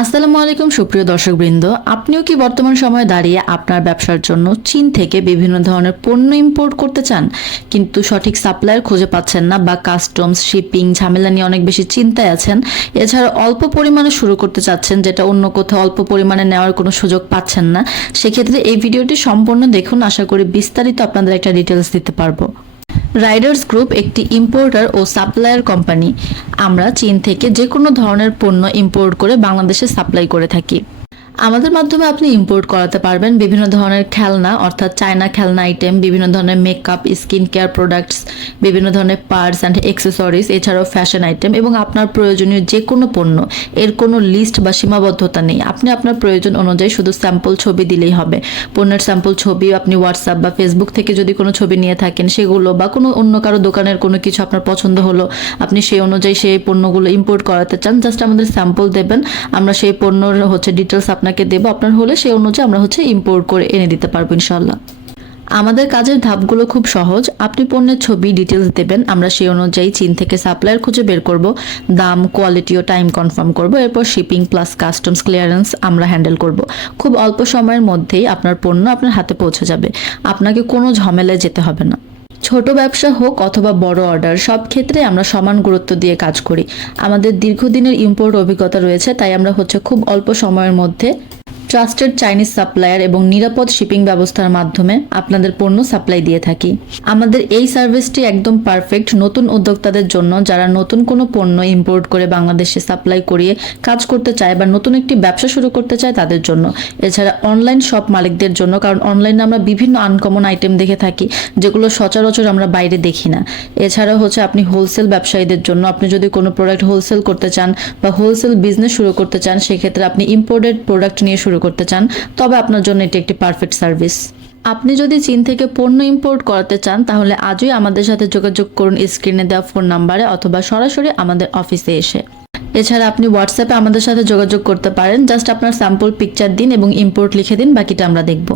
আসসালামু আলাইকুম সুপ্রিয় দর্শকবৃন্দ, আপনিও কি বর্তমান সময়ে দাঁড়িয়ে আপনার ব্যবসার জন্য চীন থেকে বিভিন্ন ধরনের পণ্য ইম্পোর্ট করতে চান, কিন্তু সঠিক সাপ্লায়ার খুঁজে পাচ্ছেন না বা কাস্টমস শিপিং ঝামেলা নিয়ে অনেক বেশি চিন্তায় আছেন? এছাড়া অল্প পরিমাণে শুরু করতে চাচ্ছেন, যেটা অন্য কোথাও অল্প পরিমাণে নেওয়ার কোনো সুযোগ পাচ্ছেন না। সেক্ষেত্রে এই ভিডিওটি সম্পূর্ণ দেখুন, আশা করি বিস্তারিত আপনাদের একটা ডিটেলস দিতে পারবো। রাইডার্স গ্রুপ একটি ইম্পোর্টার ও সাপ্লায়ার কোম্পানি। আমরা চীন থেকে যে কোনো ধরনের পণ্য ইম্পোর্ট করে বাংলাদেশে সাপ্লাই করে থাকি। আমাদের মাধ্যমে আপনি ইম্পোর্ট করাতে পারবেন বিভিন্ন ধরনের খেলনা, অর্থাৎ চায়না খেলনা আইটেম, বিভিন্ন ধরনের মেকআপ, স্কিন কেয়ার প্রোডাক্টস, বিভিন্ন ধরনের পার্টস অ্যান্ড অ্যাক্সেসরিজ, এছাড়াও ফ্যাশন আইটেম এবং আপনার প্রয়োজনীয় যে কোনো পণ্য। এর কোনো লিস্ট বা সীমাবদ্ধতা নেই। আপনি আপনার প্রয়োজন অনুযায়ী শুধু স্যাম্পল ছবি দিলেই হবে। পণ্যের স্যাম্পল ছবি আপনি হোয়াটসঅ্যাপ বা ফেসবুক থেকে যদি কোনো ছবি নিয়ে থাকেন সেগুলো, বা কোনো অন্য কারো দোকানের কোনো কিছু আপনার পছন্দ হলো, আপনি সেই অনুযায়ী সেই পণ্যগুলো ইম্পোর্ট করাতে চান, জাস্ট আমাদের স্যাম্পল দেবেন, আমরা সেই পণ্যর ডিটেলস আপনাকে দেব। আপনার হলে সেই অনুযায়ী আমরা ইম্পোর্ট করে এনে দিতে পারবো ইনশাল্লাহ। আমাদের কাজের ধাপগুলো খুব সহজ। আপনি পণ্যের ছবি ডিটেলস দেবেন, আমরা সেই অনুযায়ী চীন থেকে সাপ্লায়ার খুঁজে বের করব, দাম, কোয়ালিটি ও টাইম কনফার্ম করব, এরপর শিপিং প্লাস কাস্টমস ক্লিয়ারেন্স আমরা হ্যান্ডেল করব। খুব অল্প সময়ের মধ্যেই আপনার পণ্য আপনার হাতে পৌঁছে যাবে, আপনাকে কোনো ঝামেলায় যেতে হবে না। ছোট ব্যবসা হোক অথবা বড় অর্ডার, সব ক্ষেত্রে আমরা সমান গুরুত্ব দিয়ে কাজ করি। আমাদের দীর্ঘদিনের ইম্পোর্ট অভিজ্ঞতা রয়েছে, তাই আমরা খুব অল্প সময়ের মধ্যে ট্রাস্টেড চাইনিজ সাপ্লায়ার এবং নিরাপদ শিপিং ব্যবস্থার মাধ্যমে আপনাদের পণ্য সাপ্লাই দিয়ে থাকি। আমাদের এই সার্ভিসটি একদম পারফেক্ট নতুন উদ্যোক্তাদের জন্য, যারা নতুন কোনো পণ্য ইম্পোর্ট করে বাংলাদেশে সাপ্লাই করিয়ে কাজ করতে চায় বা নতুন একটি ব্যবসা শুরু করতে চায় তাদের জন্য। এছাড়া অনলাইন শপ মালিকদের জন্য, কারণ অনলাইনে আমরা বিভিন্ন আনকমন আইটেম দেখে থাকি যেগুলো সচরাচর আমরা বাইরে দেখি না। এছাড়া আপনি হোলসেল ব্যবসায়ীদের জন্য, আপনি যদি কোনো প্রোডাক্ট হোলসেল করতে চান বা হোলসেল বিজনেস শুরু করতে চান, সেক্ষেত্রে আপনি ইম্পোর্টেড প্রোডাক্ট নিয়ে শুরু করতে চান, তবে আপনার জন্য এটি একটি পারফেক্ট সার্ভিস। আপনি যদি চীন থেকে পণ্য ইম্পোর্ট করাতে চান, তাহলে আজই আমাদের সাথে যোগাযোগ করুন স্ক্রিনে দেওয়া ফোন নাম্বারে অথবা সরাসরি আমাদের অফিসে এসে। এছাড়া আপনি হোয়াটসঅ্যাপে আমাদের সাথে যোগাযোগ করতে পারেন, জাস্ট আপনার স্যাম্পল পিকচার দিন এবং ইম্পোর্ট লিখে দিন, বাকিটা আমরা দেখব।